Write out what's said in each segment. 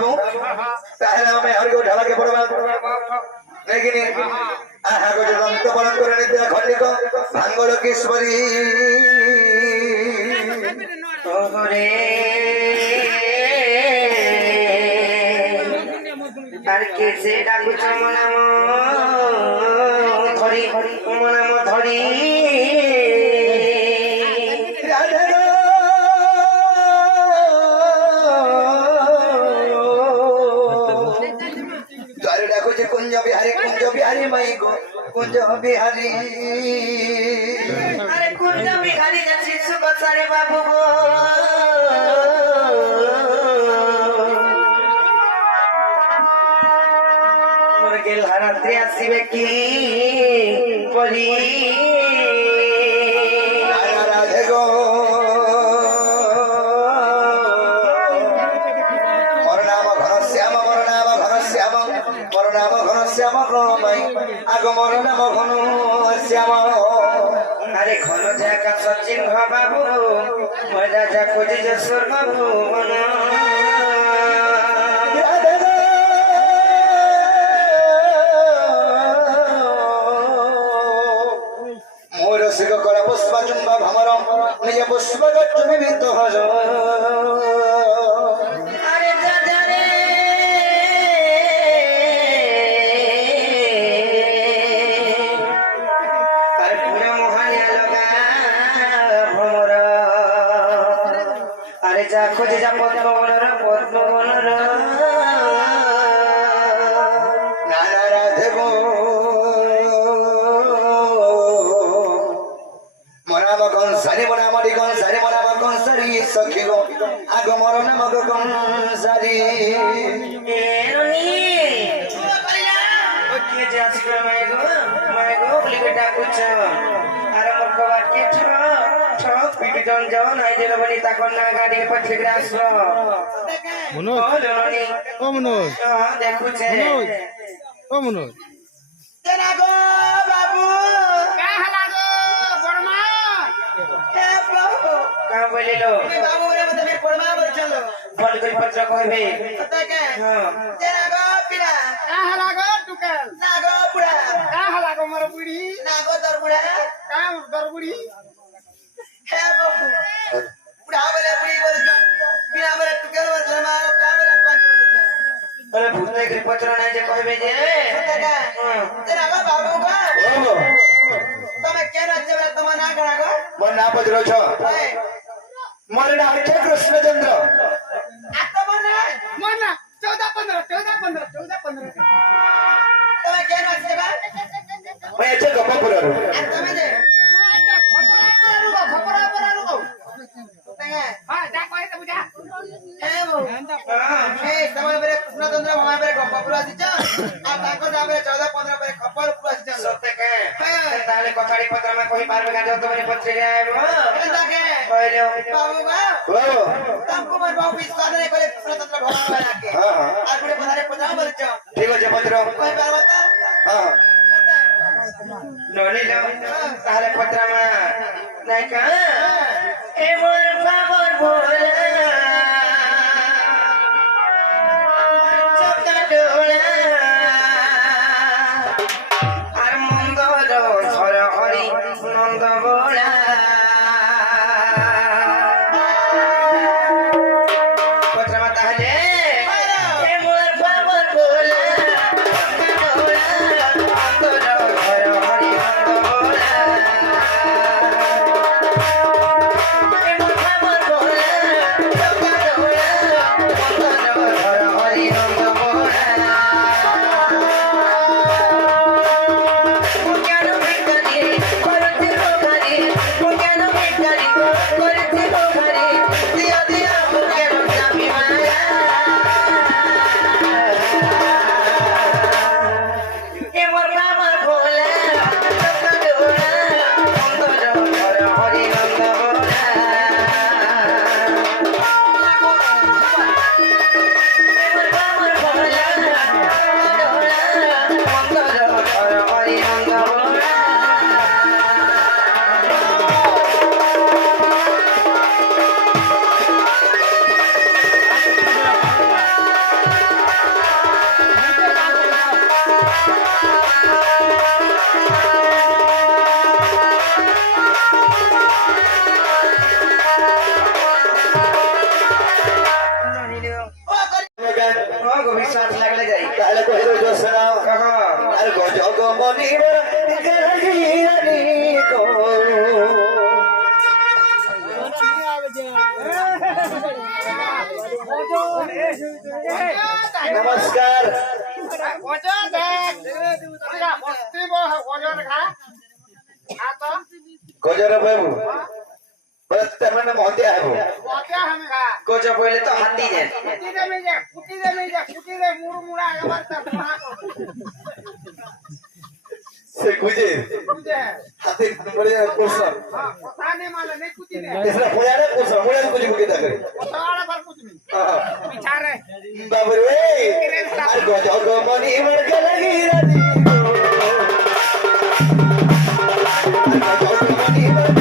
बाबू ताहले मैं हर को ढाला के पड़वा लेकिन आहा को जो अंत पालन करे नित्य खंडी को भांगल किशोरी ओरे আর কে সে ডাকুছ মনাম ধরি মনাম ধরি कुंज बिहारी मई गो कुंज बिहारी अरे कुंज बिहारी जैसी सुबह बाबू गो मुर्गिल हरात्रि आसीबे की परी राधे गो श्याम आग मोर नाम घन श्याम अरे घन जाका सचिन बाबू मजा जा खोजे जसोर बाबू मोर सिक कला पुष्प चुंबा भमर निज पुष्प गमी विद हज खोजे जा पद्मवनर नाना राधे गो मनाम कंसारी मनामरी कंसारी मनाम कंसारी सखी गो आग मोर नाम गो कंसारी बेटा कुछ अरे मोर कबाट के पिटी जन जाओ नहीं दिलो बनी ताकन ना गाड़ी पछे ग्रास रो मनोज ओ मनोज हां देखु छे ओ मनोज तेरा गो बाबू का हला गो बड़मा ए बाबू का बोलिलो बाबू रे मत मेरे पड़मा बोल चलो बोल कर पत्र कहबे पता के हां तेरा गो पिला का हला गो टुकल ना गो बुढ़ा का हला गो मोर बुढ़ी ना गो दर बुढ़ा का दर बुढ़ी है बाबू बुढ़ा बोले बुढ़ी बोले बिना बोले टुकल बोले मार का बोले पानी बोले अरे भूतने के पत्र नहीं जे कहबे जे पता के तेरा गो बाबू गो ओ તમે કેમ છે તમે ના ગણા ગો मन ना पजरो छ मोर नाम છે કૃષ્ણચંદ્ર આ તો મને मना 14 15 તમે કેમ છે બા मैं છે ગપ્પાપુરારો આ તમે જે खपरा रुको તમે हां जा કહે તો बुझा હે બો એ તમે બરે કૃષ્ણચંદ્ર ભગવાન બરે ગપ્પાપુર આસીଛ આ તાકો જાબરે 14 15 બરે ખપર ઉપર આસીଛ सत्य के ताले कोठाड़ी पत्र में कोई पार में तो मेरे पत्र ले आए वो કેતા કે कहले બાબુ ગો ओ तुमको मैं बाबू विश्वास नहीं करे कृष्णचंद्र भगवान वाला के हां हां आज बड़े पधारे पधार बोल छ ठीक है पत्र कोई बार बता हां नोनी लो ताले पत्र में नहीं का ए मोर बाबर बोला चपटा डोला আর মন্দর ধর হরি নন্দ গোড়া পত্রমা তাহলে এ মোর বাবর বলা তোমাকে বিশ্বাস লাগলে যাই তাহলে কই রইল শোনাও কহ আর গজগ মনিবার গহিরানি গো নমস্কার ওজন দেখ বস্তি ওজন খা তো গজর বাবু বলতে মানে মতে আইবো ওকে আমি খা কোচ বলে তো হাতি দেন কুটি দে মুড় মুড়া একবার তা সে গুজে বুঝে হাতে বলে কোসা হ্যাঁ কথা নে মালে নে কুটি দে এসরা পোয়ারে কোসা মোড়ে গুজে গুজে থাকে ওটাড়া বার কুটি নি পিছারে বাবু রে আর গজগ মনিবার গহিরানি গো গজগ মনিবার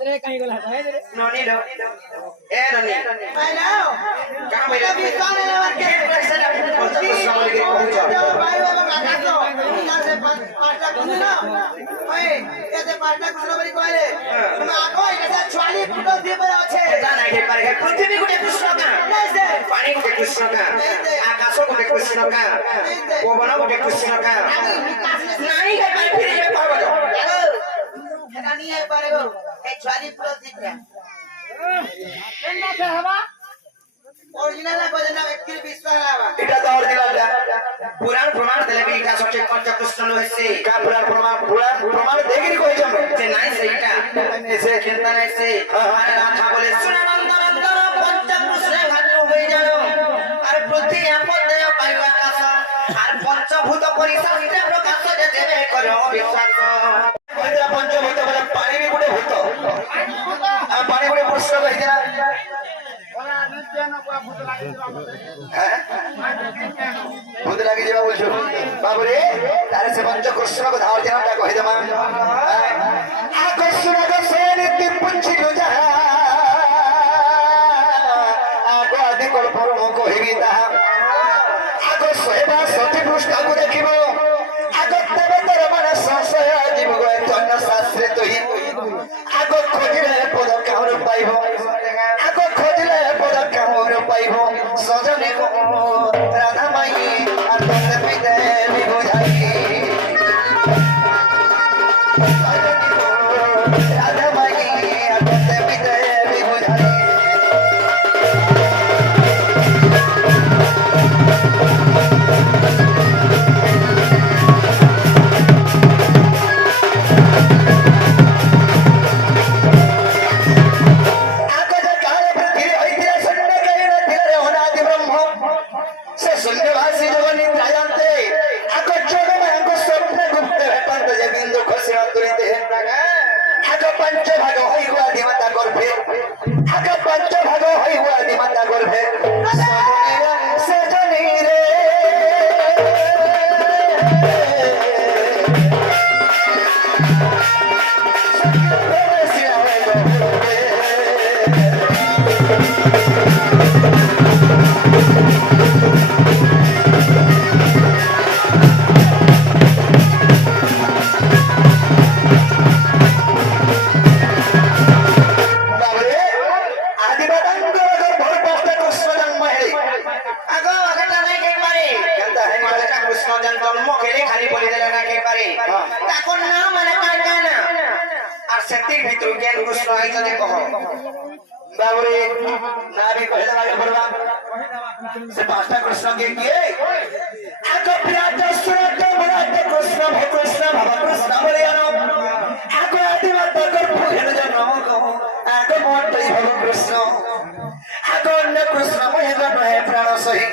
ननी दो ए ननी भाई लाओ का मेरा अभी कौन है और के पैसा ना पंच कृष्ण बोल के पहुंच भाई बाबा काका तो इधर से पांचटा कुछ ना ओए ऐसे पांचटा कुछ ना बड़ी कहले तुम आको ऐसे 40 फुट দিয়ে পড়ে আছে এটা নাই কে পারে পৃথিবী গুটে কৃষ্ণ কা कैसे पानी गुटे कृष्ण का आकाश गुटे कृष्ण का पवन गुटे कृष्ण का नहीं है पारे फिर ये पावो এটা নিয়ে পারেগো এই 40 ফুট দিকে কেন না হবা ओरिजिनल बजे ना व्यक्ति विश्वास लावा এটা তো অরিজিনাল পুরাণ প্রমাণ দেলে বি কা সঠিক পঞ্চ কৃষ্ণ হইছে কা পুরাণ প্রমাণ দেখি কই যাবে যে নাই সেইটা এসে চিন্তা নাই সে আরে রাধা বলে শুনে নন্দন পঞ্চ কৃষ্ণ ভাগ্য হয়ে জানো আর পৃথিবী আপদ দেয় পাইবা আকাশ আর পঞ্চভূত পরিসারিতে প্রকাশ যে দেবে করো বিশ্বাস কইরা পঞ্চভূত বলে পানি বি গুটে ভূত আর পানি গুটে প্রশ্ন কইরা ওরা নিচে না পুরো ভূত লাগি দিবা ভূত লাগি যাবা বলছো বাবুরে তারে সে পঞ্চ কৃষ্ণ को धावर देना कहि दमा আকর্ষণ গসে নিত্য পুঞ্ছিল যাহা আগো আদি কল্পন কহিবি তাহা আগো সহেবা সতী পৃষ্ঠাକୁ ଦେଖିବ আগ দেবতার মন সংশয় জীব গয় তন্ন শাস্ত্রে তহি আগ খোঁজিলে পদ কাউর পাইব আগ খোঁজিলে পদ কাউর পাইব সজনে কো রাধা মাই আর তন্নে পিতে বিবুঝাই রাধা মাই আর তন্নে পিতে বিবুঝাই बाबरे ना भी पहले वाले पड़वा से पांचटा कृष्ण के किए आको विराट सुरत विराट कृष्ण भव कृष्ण भव कृष्ण बलियानो आको आदि मत कर पूजन जनो को आको मोटई भव कृष्ण आको अन्य कृष्ण मय गण है प्राण सही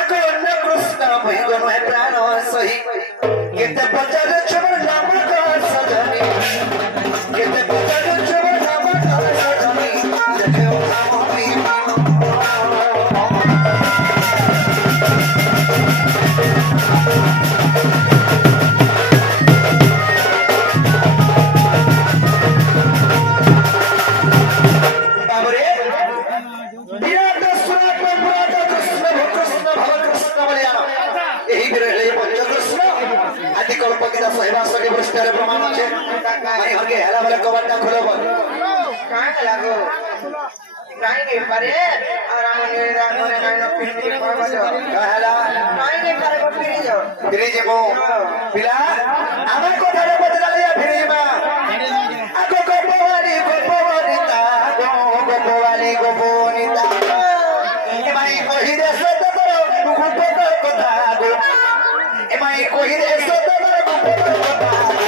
आको अन्य कृष्ण मय गण है प्राण सही केते पचार छबर नाम का सजनी केते पचार छबर नाम का सजनी देखे ओ नाम भी बाबरे विराट सुरत विराट कृष्ण भव कृष्ण बलियानो एही बिरले पंच कृष्ण आदि कल्प गीता सहबा सके पुरस्कार प्रमाण আছে মানে হকে হেলা বলে কবারটা খুলব কাই লাগো কাই নে পারে আর আমনে রামনে নাই ন পিড়ি পাবা যাও হেলা কাই নে পারে গো পিড়ি যাও ফিরে যাব পিলা আমার কথাটা বদলালিয়া ফিরে যাবা আগো গোপবনিতা গোপবনিতা এমাই কহি দে সত তোর গুপ্ত কথা গো এমাই কহি দে সত তোর গুপ্ত কথা গো